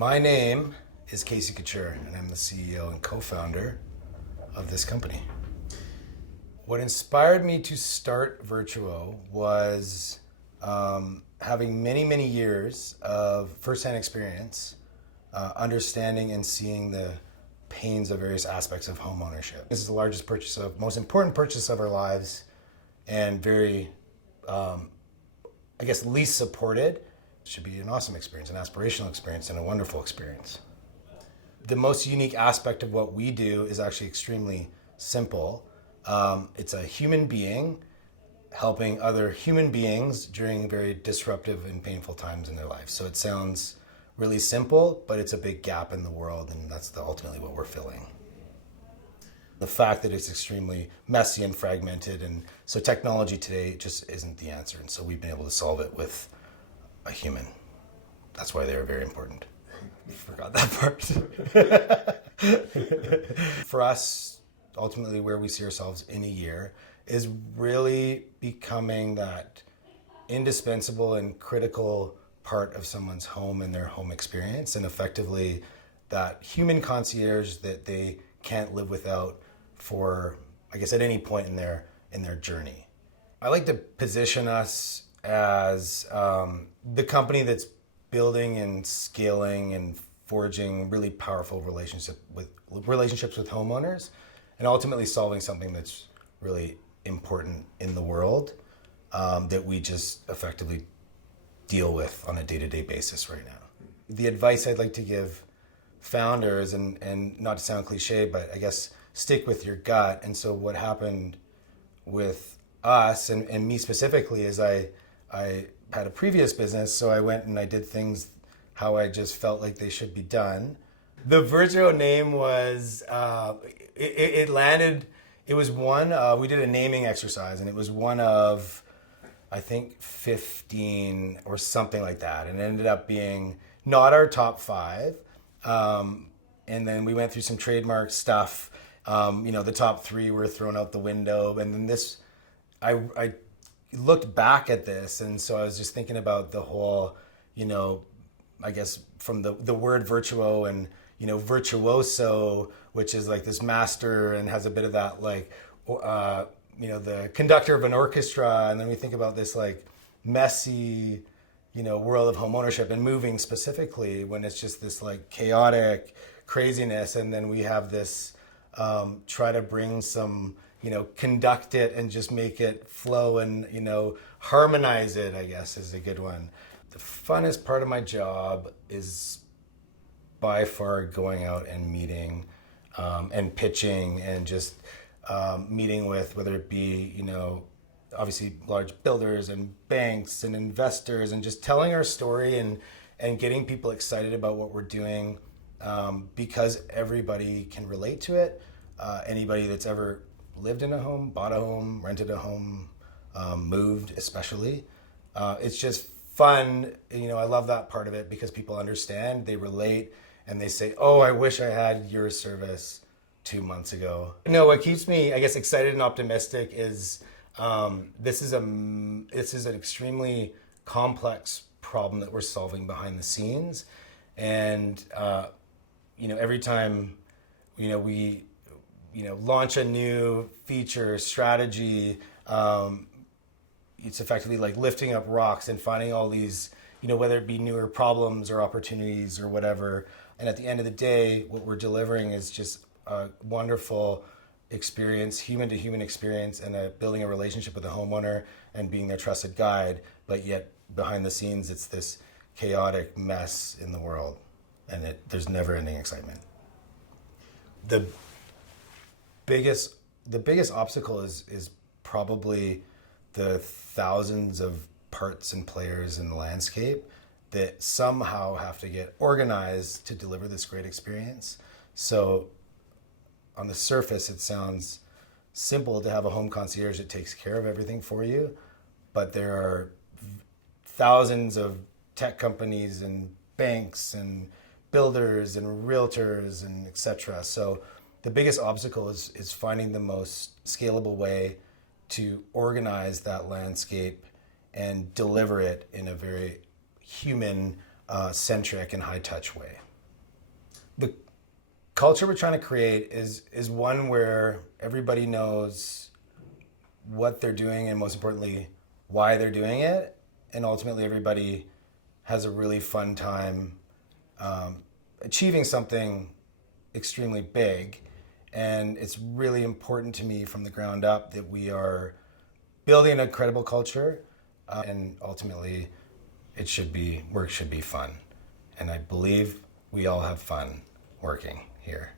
My name is Kachur, and I'm the CEO and co-founder of this company. What inspired me to start Virtuo was having many years of firsthand experience, understanding and seeing the pains of various aspects of home ownership. This is the largest most important purchase of our lives, and very, least supported. It should be an awesome experience, an aspirational experience, and a wonderful experience. The most unique aspect of what we do is actually extremely simple. It's a human being helping other human beings during very disruptive and painful times in their life. So it sounds really simple, but it's a big gap in the world, and that's ultimately what we're filling. The fact that it's extremely messy and fragmented, and so technology today just isn't the answer, and so we've been able to solve it with a human. That's why they're very important. Forgot that part. For us, ultimately where we see ourselves in a year is really becoming that indispensable and critical part of someone's home and their home experience, and effectively that human concierge that they can't live without for, at any point in their journey. I like to position us as the company that's building and scaling and forging really powerful relationships with homeowners, and ultimately solving something that's really important in the world that we just effectively deal with on a day-to-day basis right now. The advice I'd like to give founders, and not to sound cliche, but I guess stick with your gut. And so what happened with us and me specifically is I had a previous business, so I went and I did things how I just felt like they should be done. The Virtuo name was, it landed, it was we did a naming exercise, and it was one of, I think, 15 or something like that, and it ended up being not our top 5. And then we went through some trademark stuff. The top 3 were thrown out the window, and then I looked back at this, and so I was just thinking about the whole, from the word virtuo and, virtuoso, which is like this master and has a bit of that the conductor of an orchestra. And then we think about this messy, world of home ownership and moving specifically, when it's just this chaotic craziness. And then we have this, try to bring some, conduct it and just make it flow and, harmonize it, I guess, is a good one. The funnest part of my job is by far going out and meeting and pitching and just meeting with, whether it be, obviously large builders and banks and investors, and just telling our story and getting people excited about what we're doing, because everybody can relate to it. Anybody that's ever lived in a home, bought a home, rented a home, moved especially. It's just fun. I love that part of it because people understand, they relate, and they say, oh, I wish I had your service 2 months ago. What keeps me, excited and optimistic is this is an extremely complex problem that we're solving behind the scenes. And, every time, we, launch a new feature, strategy, it's effectively like lifting up rocks and finding all these, whether it be newer problems or opportunities or whatever. And at the end of the day, what we're delivering is just a wonderful experience, human-to-human experience, and building a relationship with the homeowner and being their trusted guide. But yet, behind the scenes, it's this chaotic mess in the world, and there's never-ending excitement. The biggest obstacle is probably the thousands of parts and players in the landscape that somehow have to get organized to deliver this great experience. So on the surface, it sounds simple to have a home concierge that takes care of everything for you, but there are thousands of tech companies and banks and builders and realtors and et cetera. So the biggest obstacle is finding the most scalable way to organize that landscape and deliver it in a very human centric and high touch way. the culture we're trying to create is one where everybody knows what they're doing and, most importantly, why they're doing it, and ultimately everybody has a really fun time achieving something extremely big. And it's really important to me from the ground up that we are building a credible culture, and ultimately work should be fun. And I believe we all have fun working here.